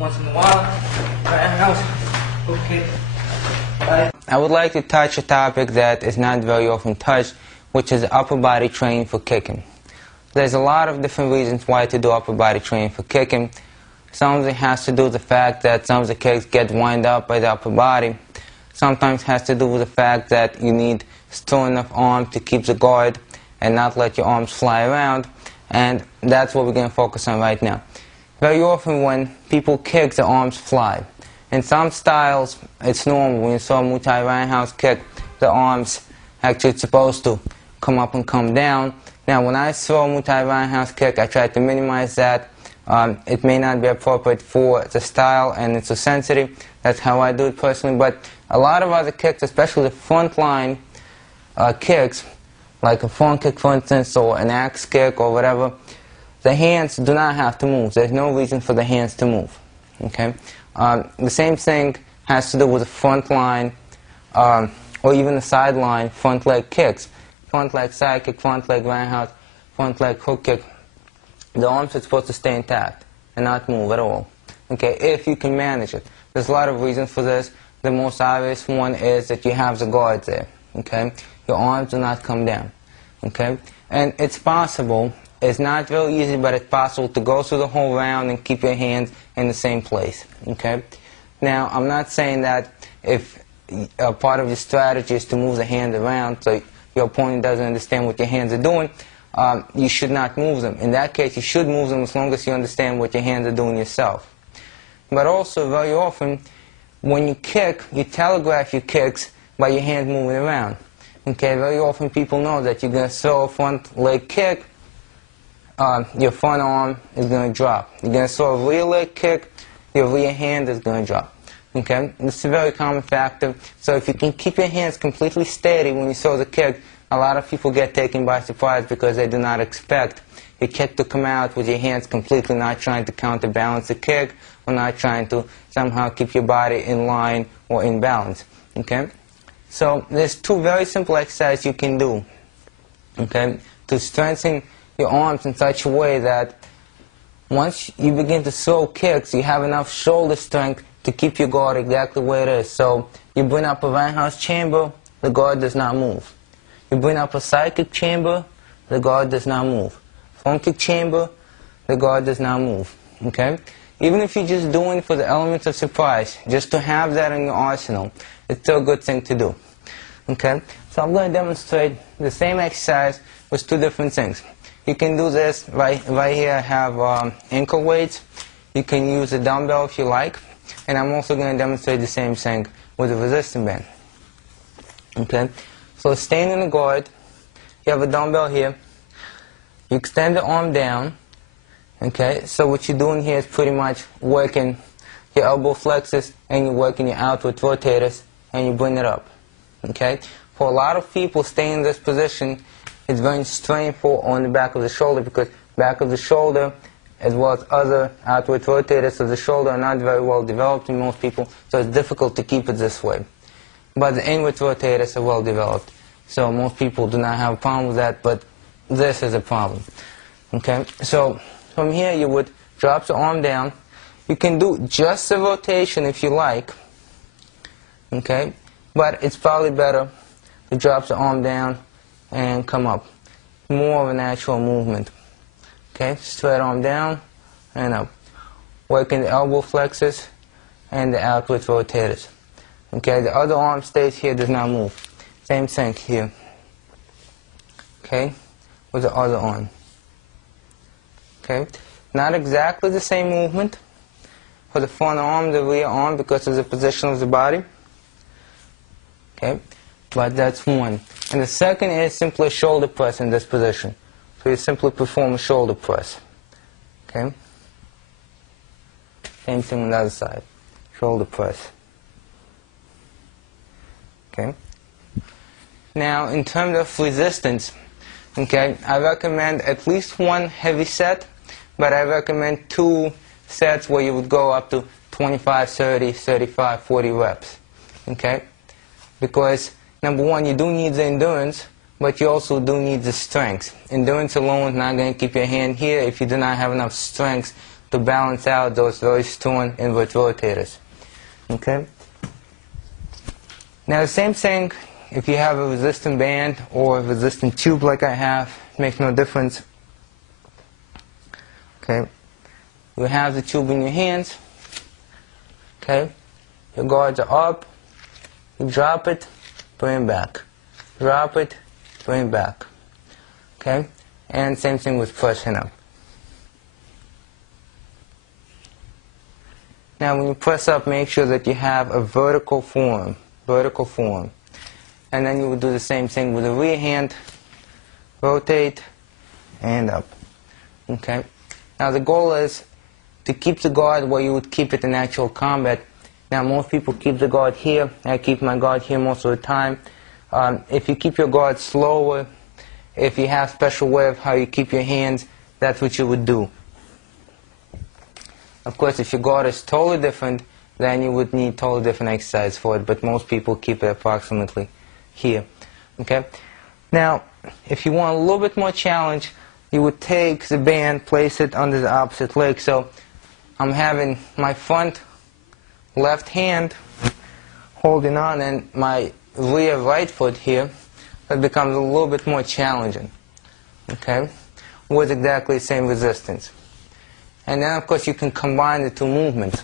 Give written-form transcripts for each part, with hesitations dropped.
once in a while. Okay. I would like to touch a topic that is not very often touched, which is upper body training for kicking. There's a lot of different reasons why to do upper body training for kicking. Some of it has to do with the fact that some of the kicks get wound up by the upper body. Sometimes has to do with the fact that you need strong enough arm to keep the guard and not let your arms fly around. And that's what we're going to focus on right now. Very often when people kick, the arms fly. In some styles, it's normal. When you saw a Muay Thai roundhouse kick, the arms actually supposed to come up and come down. Now, when I throw a Muay Thai roundhouse kick, I try to minimize that. It may not be appropriate for the style and its sensitivity. That's how I do it personally. But a lot of other kicks, especially the front line kicks, like a front kick, for instance, or an axe kick or whatever, the hands do not have to move. There's no reason for the hands to move. Okay? The same thing has to do with the front line or even the sideline front leg kicks. Front leg side kick, front leg roundhouse, front leg hook kick. The arms are supposed to stay intact and not move at all. Okay, if you can manage it. There's a lot of reasons for this. The most obvious one is that you have the guard there. Okay, your arms do not come down. Okay, and it's possible. It's not very easy, but it's possible to go through the whole round and keep your hands in the same place. Okay, now I'm not saying that if a part of your strategy is to move the hand around so your opponent doesn't understand what your hands are doing, you should not move them. In that case, you should move them as long as you understand what your hands are doing yourself. But also, very often, when you kick, you telegraph your kicks by your hands moving around. Okay, very often people know that you're going to throw a front leg kick, your front arm is going to drop. You're going to throw a rear leg kick, your rear hand is going to drop. Okay, this is a very common factor. So if you can keep your hands completely steady when you throw the kick, a lot of people get taken by surprise because they do not expect your kick to come out with your hands completely not trying to counterbalance the kick or not trying to somehow keep your body in line or in balance. Okay, so there's two very simple exercises you can do, okay, to strengthen your arms in such a way that once you begin to throw kicks, you have enough shoulder strength to keep your guard exactly where it is. So you bring up a roundhouse chamber, the guard does not move. You bring up a side kick chamber, the guard does not move. Front kick chamber, the guard does not move. Okay? Even if you're just doing it for the elements of surprise, just to have that in your arsenal, it's still a good thing to do. Okay? So I'm going to demonstrate the same exercise with two different things. You can do this right here. I have ankle weights. You can use a dumbbell if you like. And I'm also going to demonstrate the same thing with a resistance band. Okay? So staying in the guard, you have a dumbbell here. You extend the arm down. Okay? So what you're doing here is pretty much working your elbow flexors and you're working your outward rotators and you bring it up. Okay? For a lot of people, staying in this position is very strainful on the back of the shoulder because back of the shoulder as well as other outward rotators of the shoulder are not very well developed in most people, so it's difficult to keep it this way. But the inward rotators are well developed, so most people do not have a problem with that, but this is a problem. Okay, so from here you would drop the arm down. You can do just the rotation if you like, okay, but it's probably better to drop the arm down and come up. More of a natural movement. Okay, straight arm down and up. Working the elbow flexors and the outward rotators. Okay, the other arm stays here, does not move. Same thing here. Okay, with the other arm. Okay, not exactly the same movement for the front arm, the rear arm, because of the position of the body. Okay, but that's one. And the second is simply a shoulder press in this position. So you simply perform a shoulder press. Okay? Same thing on the other side. Shoulder press. Okay? Now, in terms of resistance, okay, I recommend at least one heavy set, but I recommend 2 sets where you would go up to 25, 30, 35, 40 reps. Okay? Because, number one, you do need the endurance, but you also do need the strength. Endurance alone is not going to keep your hand here if you do not have enough strength to balance out those very stern inward rotators. Okay? Now the same thing if you have a resistant band or a resistant tube like I have, it makes no difference. Okay? You have the tube in your hands. Okay? Your guards are up. You drop it, bring it back. Drop it, bring it back. Okay? And same thing with pressing up. Now when you press up, make sure that you have a vertical form. Vertical form. And then you would do the same thing with the rear hand. Rotate and up. Okay? Now the goal is to keep the guard where you would keep it in actual combat. Now most people keep the guard here. I keep my guard here most of the time. If you keep your guard slower, if you have special way of how you keep your hands, that's what you would do. Of course, if your guard is totally different, then you would need totally different exercise for it, but most people keep it approximately here. Okay? Now, if you want a little bit more challenge, you would take the band, place it under the opposite leg. So I'm having my front left hand holding on and my rear right foot here. That becomes a little bit more challenging. Okay? With exactly the same resistance. And then, of course, you can combine the two movements.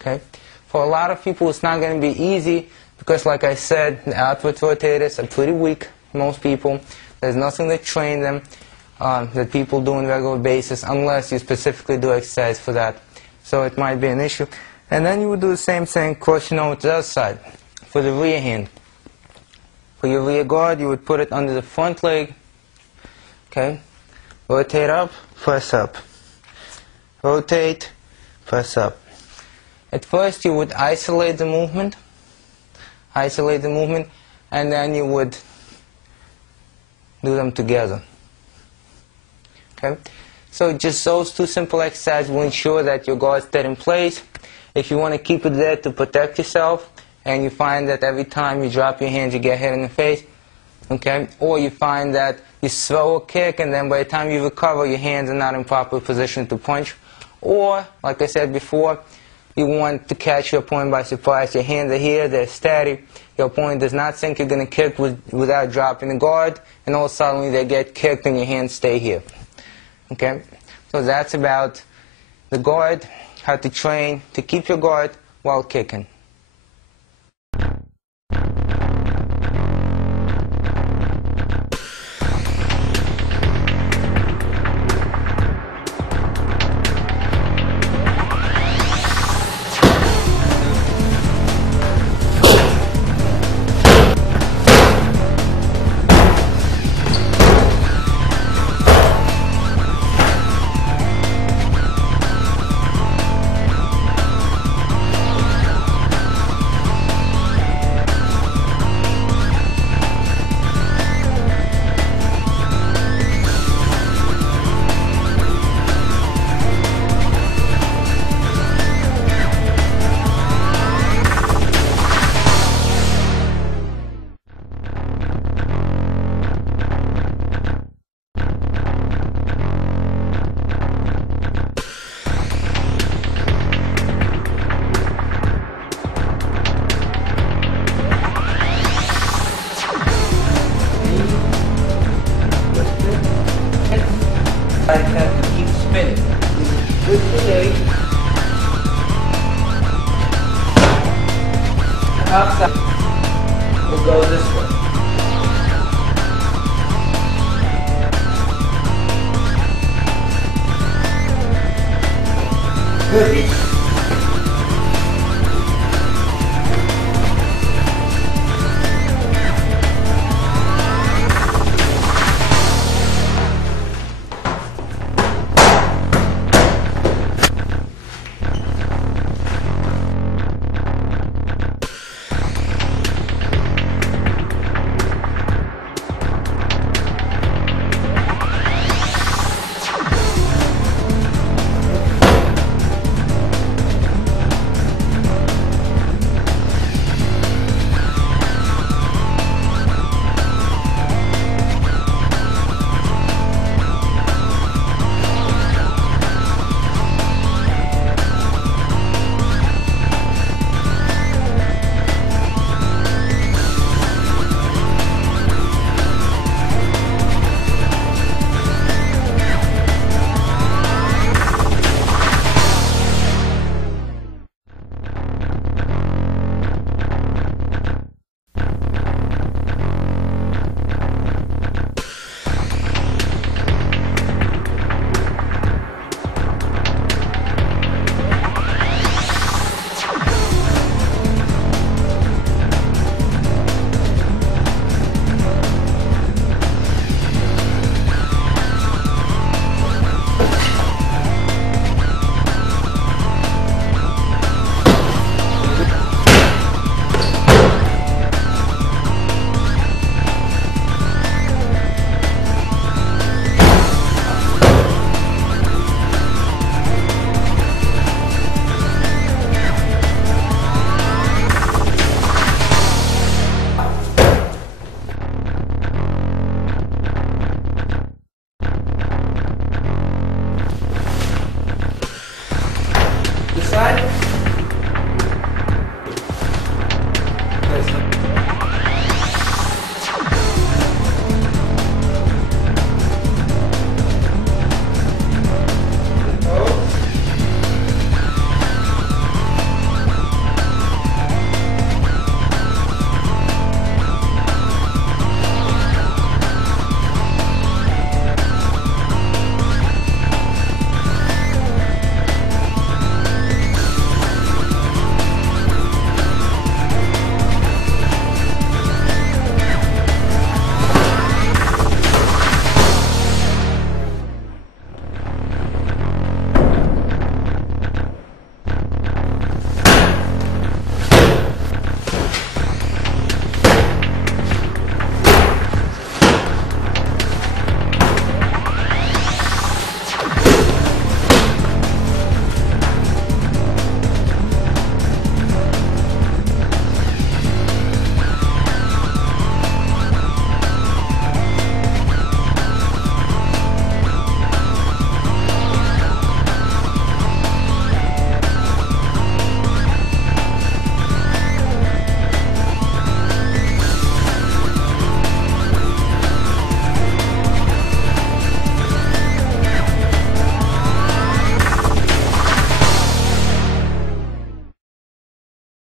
Okay? For a lot of people, it's not going to be easy because, like I said, the outward rotators are pretty weak, most people. There's nothing to train them that people do on a regular basis unless you specifically do exercise for that. So it might be an issue. And then you would do the same thing, crossing over to the other side for the rear hand. For your rear guard, you would put it under the front leg. Okay? Rotate up, press up. Rotate, press up. At first you would isolate the movement. Isolate the movement, and then you would do them together. Okay? So just those two simple exercises will ensure that your guard is dead in place. If you want to keep it there to protect yourself, and you find that every time you drop your hands you get hit in the face, okay? Or you find that you throw a kick and then by the time you recover your hands are not in proper position to punch. Or, like I said before, you want to catch your opponent by surprise. Your hands are here, they're steady. Your opponent does not think you're going to kick without dropping the guard, and all suddenly they get kicked and your hands stay here. Okay? So that's about the guard, how to train to keep your guard while kicking. I have to keep spinning. Good today. Outside. We'll go this way. Good. side.